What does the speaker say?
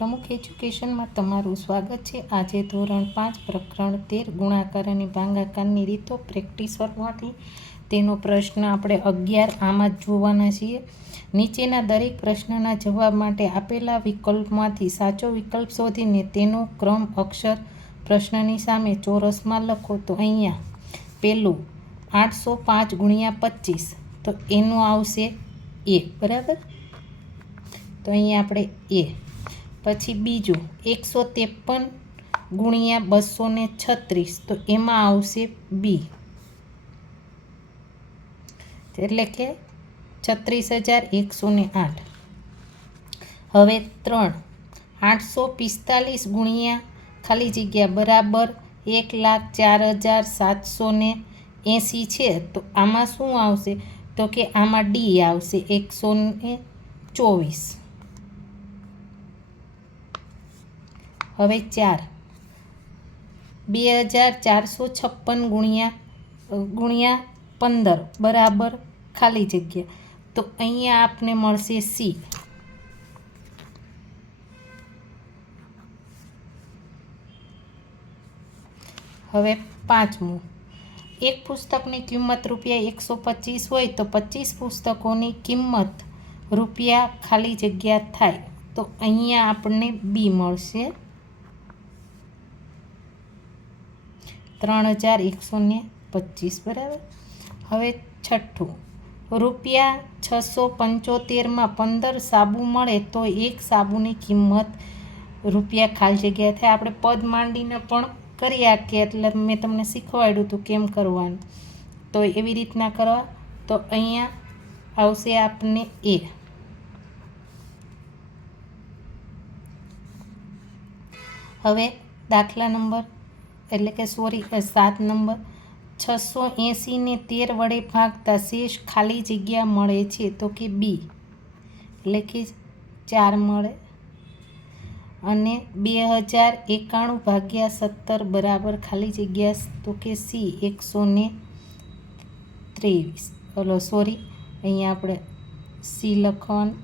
પ્રમુખ એજ્યુકેશનમાં તમારું સ્વાગત છે। આજે ધોરણ 5 પ્રકરણ 13 ગુણાકાર અને ભાગાકારની રીતો પ્રેક્ટિસ વર્કમાંથી તેનો પ્રશ્ન આપણે 11 આમાં જ જોવાના છીએ। નીચેના દરેક પ્રશ્નના જવાબ માટે આપેલા વિકલ્પમાંથી સાચો વિકલ્પ શોધીને તેનો ક્રમ અક્ષર પ્રશ્નની સામે ચોરસમાં લખો। તો અહીંયા પહેલું 805 ગુણ્યા 25 તો એનું આવશે એ, બરાબર। તો અહીંયા આપણે એ। પછી બીજું 153 ગુણ્યા 236 તો એમાં આવશે બી, એટલે કે 36108। હવે 3 845 ગુણ્યા ખાલી જગ્યા બરાબર 1,04,780 છે। તો આમાં શું આવશે? તો કે આમાં ડી આવશે 124। હવે 4 2456 ગુણ્યા 15 બરાબર ખાલી જગ્યા, તો અહીંયા આપને મળશે સી। હવે પાંચમું, એક પુસ્તકની કિંમત ₹125 હોય તો 25 પુસ્તકોની કિંમત રૂપિયા ખાલી જગ્યા થાય, તો અહીંયા આપણને બી મળશે 3125, બરાબર। હવે છઠ્ઠું, ₹675માં 15 સાબુ મળે તો એક સાબુની કિંમત રૂપિયા ખાલી જગ્યા થાય। આપણે પદ માંડીને પણ કરી શકીએ, એટલે મેં તમને શીખવાડ્યું હતું કેમ કરવાનું, તો એવી રીતના કરવા। તો અહીંયા આવશે આપને એ। હવે દાખલા નંબર 7 નંબર, 680ને 13 વડે ભાગતા શેષ ખાલી જગ્યા મળે છે, તો કે બી, એટલે કે 4 મળે। અને 2091 ભાગ્યા 17 બરાબર ખાલી જગ્યા, તો કે સી 123। અહીંયા આપણે સી લખવાનું।